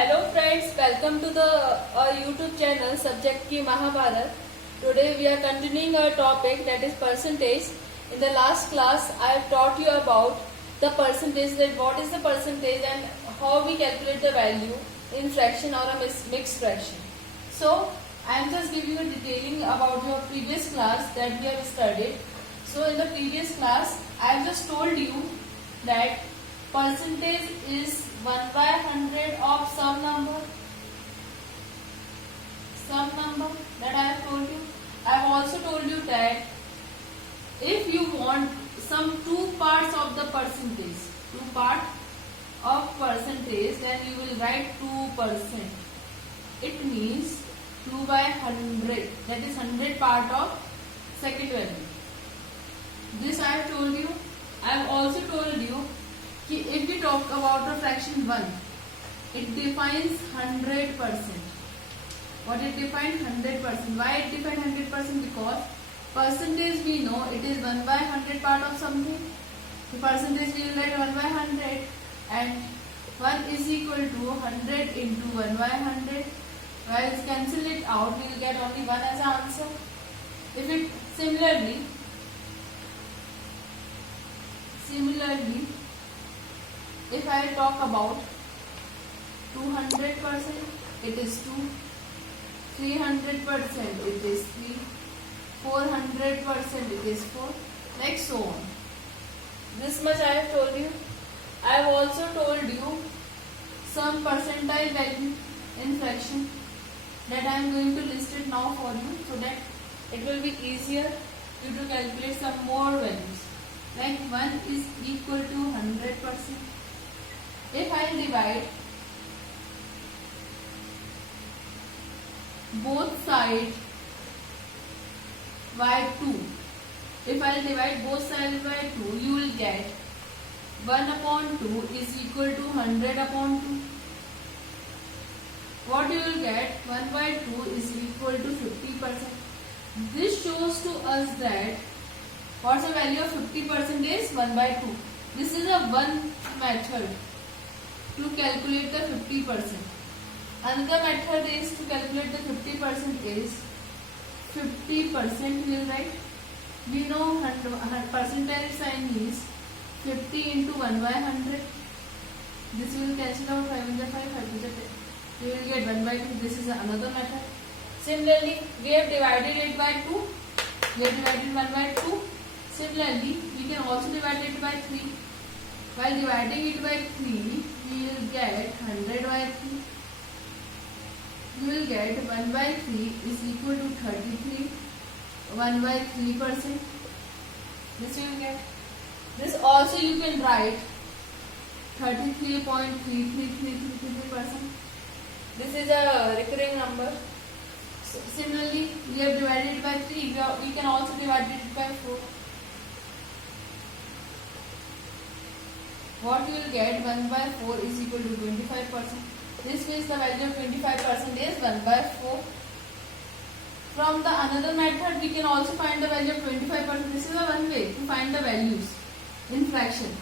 Hello friends, welcome to the YouTube channel Subject Ki Mahabharat. Today we are continuing our topic, that is percentage. In the last class I have taught you about the percentage, that what is the percentage and how we calculate the value in fraction or a mixed fraction. So I am just giving you a detailing about your previous class that we have studied. So in the previous class I have just told you that percentage is 1 by 100 of some number that I have told you. I have also told you that if you want some two parts of the percentage, then you will write 2%. It means 2 by 100, that is 100 part of second value. This I have told you. I have also told you if we talk about a fraction 1, it defines 100%. What it defines? 100%. Why it defines 100%? Because percentage we know it is 1 by 100 part of something. The percentage we will write 1 by 100 and 1 is equal to 100 into 1 by 100. While cancel it out, we will get only 1 as an answer. If it similarly, if I talk about 200%, it is 2, 300% it is 3, 400% it is 4, like so on. This much I have told you. I have also told you some percentile value in fraction that I am going to list it now for you, so that it will be easier you to calculate some more values. Like 1 is equal to 100%. If I divide both sides by 2, if I divide both sides by 2, you will get 1 upon 2 is equal to 100 upon 2. What you will get? 1 by 2 is equal to 50%. This shows to us that what's the value of 50% is 1 by 2. This is a one method to calculate the 50%. Another method is to calculate the 50% is 50% we will write. We know percentage sign is 50 into 1 by 100. This will cancel out 5 into 5, 5 into 10. We will get 1 by 2. This is another method. Similarly, we have divided it by 2. We have divided 1 by 2. Similarly, we can also divide it by 3. While dividing it by 3, we will get 100 by 3. We will get 1 by 3 is equal to 33. 1 by 3%. This you will get. This also you can write 33.3333%. This is a recurring number. So, similarly, we have divided it by 3. We can also divide it by 4. What you will get? 1 by 4 is equal to 25%. This means the value of 25% is 1 by 4. From the another method, we can also find the value of 25%. This is a one way to find the values in fraction.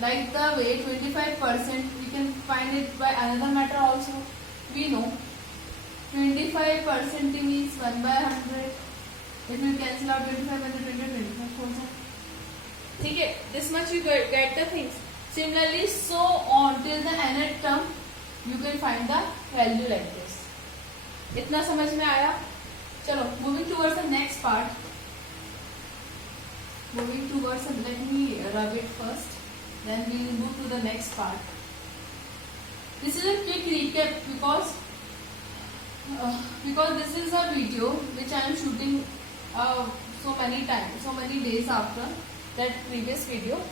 Like the way 25%, we can find it by another method also. We know 25% means 1 by 100. If you cancel out 25 and 25%. Okay, this much you get the things. Similarly, so on till the nth term, you can find the value like this. इतना समझ में आया? चलो, moving towards the next part. Let me rub it first. Then we will move to the next part. This is a quick recap because this is a video which I am shooting so many days after that previous video.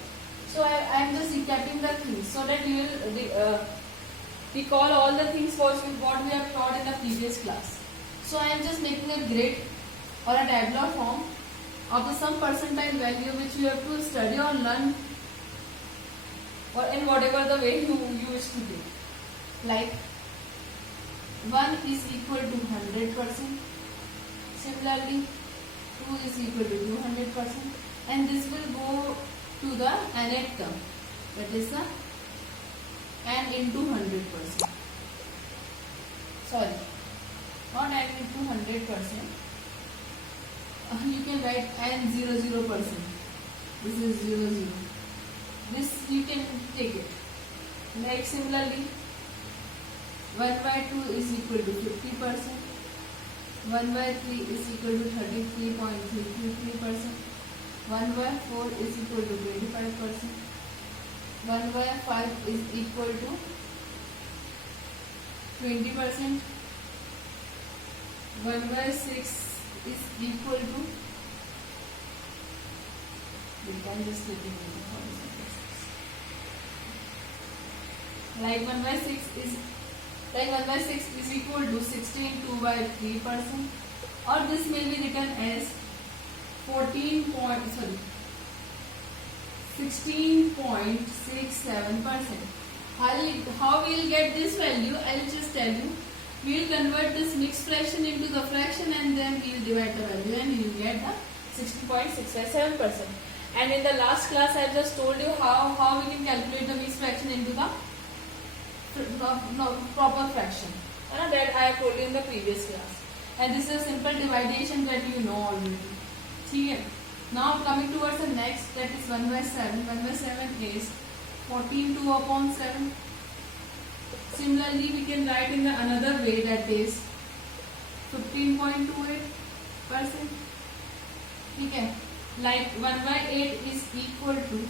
So I am just recapping the things so that you will recall all the things what we have taught in the previous class. So I am just making a grid or a tabular form of the some percentile value which you have to study or learn, or in whatever the way you used to do. Like 1 is equal to 100%. Similarly, 2 is equal to 200%. And this will go to the nth term, that is the n into 100%. sorry, not n into 100%. You can write n 00%. This is 00. This you can take it. Like similarly, 1 by 2 is equal to 50%. 1 by 3 is equal to 33.323%. 1 by 4 is equal to 25%. 1 by 5 is equal to 20%. 1 by 6 is equal to, we can just split it into 4. Like 1 by 6 is equal to 16 by 3%, or this may be written as 16.67%. How we will get this value? I will just tell you. We will convert this mixed fraction into the fraction, and then we will divide the value, and you will get the 16.67%. And in the last class, I just told you how we can calculate the mixed fraction into the proper fraction. That I have told you in the previous class. And this is a simple dividation that you know already. Okay. Now coming towards the next, that is 1 by 7. 1 by 7 is 14 upon 7. Similarly, we can write in the another way, that is 15.28%. Okay. Like 1 by 8 is equal to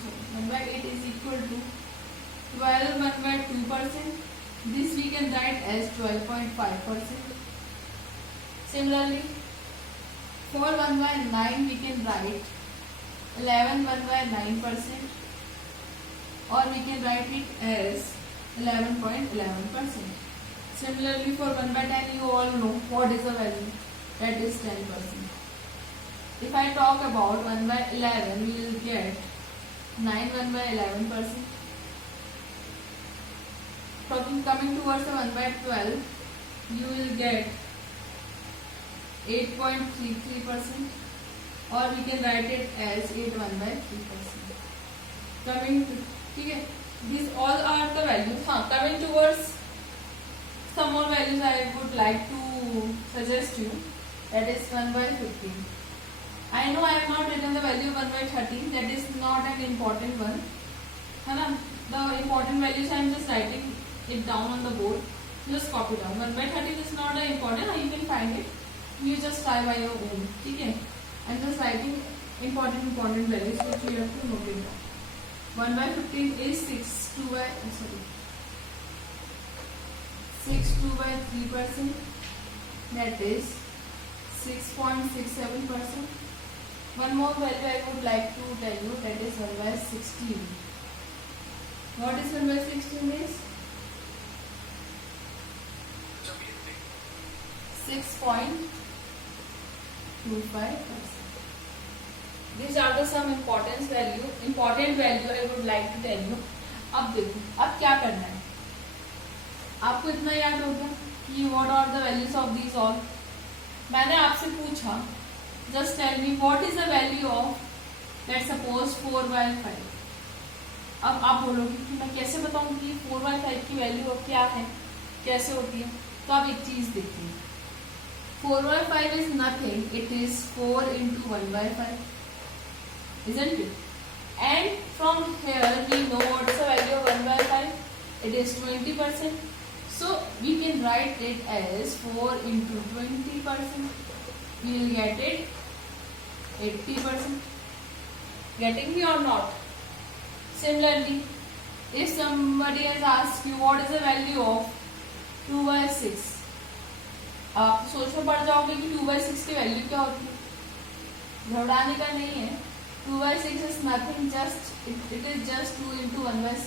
12 1 by 2%. This we can write as 12.5%. Similarly, for 1 by 9 we can write 11 1 by 9%, or we can write it as 11.11%. Similarly, for 1 by 10 you all know what is the value, that is 10%. If I talk about 1 by 11, we will get 9 1 by 11%. Coming towards the 1 by 12, you will get 8.33%, or we can write it as 8 1 by 3%. Coming to, okay, these all are the values. Coming towards some more values I would like to suggest you, that is 1 by 15. I know I have not written the value 1 by 13, that is not an important one. The important values I am just writing it down on the board. Just copy down. 1 by 13 is not important, you can find it. You just try by your own. Okay? I am just writing important values which you have to note it down. 1 by 15 is 6 2 by 3%. That is 6.67%. One more value I would like to tell you, that is 1 by 16. What is 1 by 16 is? 6.25%. These are the some important value I would like to tell you. अब देखो, अब क्या करना है? आपको इतना याद हो गया कि what are the values of these all? मैंने आपसे पूछा, just tell me what is the value of, let's suppose 4 by 5. अब आप बोलोगे कि मैं कैसे बताऊं कि 4 by 5 की वैल्यू क्या है, कैसे होती है? तो आप एक चीज देखिए, 4 by 5 is nothing, it is 4 into 1 by 5, isn't it? And from here we know what is the value of 1 by 5, it is 20%. So we can write it as 4 into 20%, we will get it 80%. Getting me or not? Similarly, if somebody has asked you what is the value of 2 by 6, आप सोच में पड़ जाओगे कि 2 by 6 की value क्या होती है. घबराने का नहीं है. 2 by 6 is nothing, just it is just 2 into 1 by 6.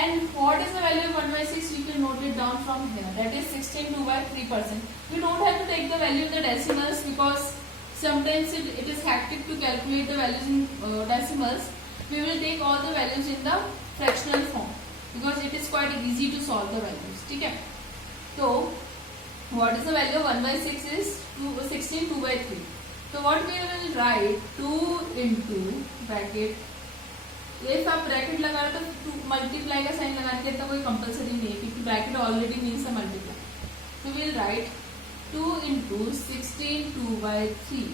And what is the value of 1 by 6? You can note it down from here. That is 16 2 by 3%. We don't have to take the value in the decimals because sometimes it is hectic to calculate the values in decimals. We will take all the values in the fractional form because it is quite easy to solve the values. ठीक है? So what is the value of 1 by 6 is 16 2 by 3. So what we will write 2 into bracket. If आप bracket लगा रहे तो multiply का sign लगाने के तो कोई कंपलसरी नहीं है क्योंकि bracket already means a multiply. So we will write 2 into 16 2/3.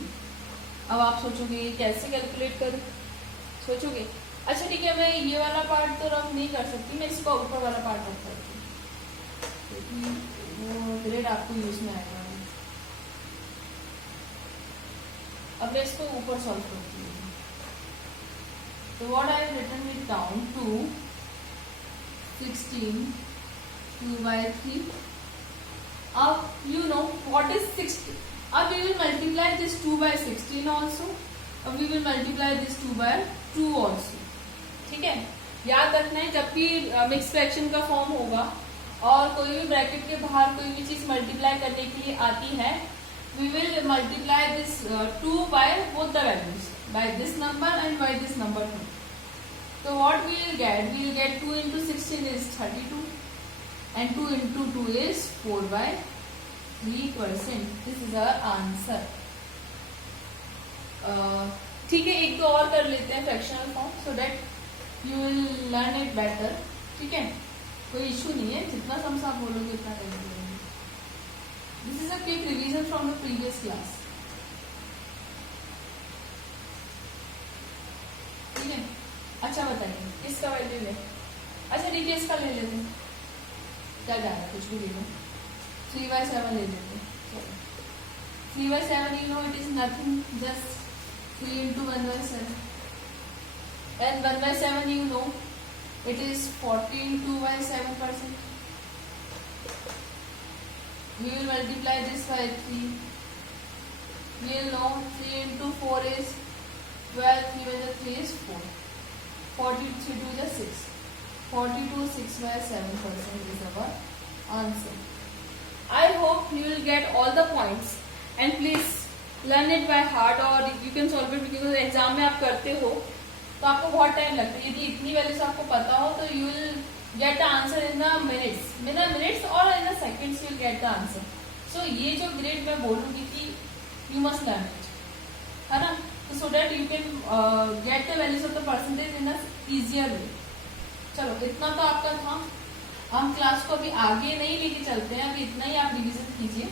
अब आप सोचोगे कैसे कैलकुलेट करूं, सोचोगे। अच्छा ठीक है, मैं ये वाला पार्ट तो रब नहीं कर सकती, मैं इसको ऊपर वाला पार्ट रख करती हूँ क्योंकि वो ग्रेड आपको यूज में आएगा। अब मैं इसको ऊपर सॉल्व करती हूँ। तो what I have written it down 2 16 2/3. अब you know what is 60. अब we will multiply this 2/16 also. अब we will multiply this 2/2 also. ठीक है, याद रखना है जब भी मिक्स फ्रैक्शन का फॉर्म होगा और कोई भी ब्रैकेट के बाहर कोई भी चीज मल्टीप्लाई करने के लिए आती है, we will multiply this 2 by both the values, by this number and by this number too. So what we will get? We will get 2 into 16 is 32 and 2 into 2 is 4/3%. This is our answer. ठीक है, एक दो और कर लेते हैं fractional form so that you will learn it better. ठीक है, कोई इशू नहीं है, जितना सम्स आप बोलोगे उतना कर लेंगे। This is a quick revision from the previous class. ठीक है, अच्छा बताइए इसका वैल्यू ले। अच्छा ठीक है, इसका ले लेते हैं, क्या जा रहा है, कुछ भी ले लो। 3/7 ले लेते हैं। चलो 3/7 you know it is nothing, just 3 into 1/7 and 1/7 you know it is 14 2/7%. We will multiply this by 3. We will know 3 into 4 is 12, 3 by 3 is 4. 43 2 is 6. 42 6/7% is our answer. I hope you will get all the points and please learn it by heart or you can solve it because exam में आप करते हो तो आपको बहुत time लगता है। यदि इतनी वैल्यूज आपको पता हो तो you will get the answer in the minutes or in the seconds you will get the answer. So ये जो ग्रेड मैं बोलूंगी कि you must learn it, है ना, so that you can get the values of the percentage in a easier way. चलो इतना तो आपका था, हम क्लास को अभी आगे नहीं लेके चलते हैं, अभी इतना ही आप रिवीजन कीजिए।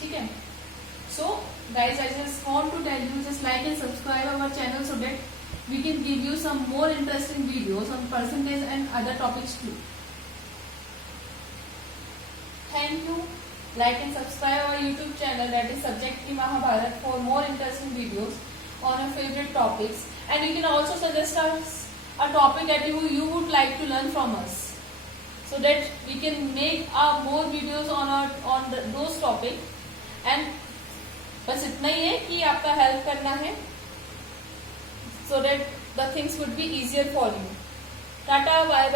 ठीक है, so guys I just want to tell you just like and subscribe our channel so that we can give you some more interesting videos on percentage and other topics too. Thank you. Like and subscribe our YouTube channel that is Subject Ki Mahabharat for more interesting videos on your favorite topics. And you can also suggest us a topic that you would like to learn from us, so that we can make more videos on those topics. And बस इतना ही है कि आपका help करना है so that the things would be easier for you. Tata, bye bye.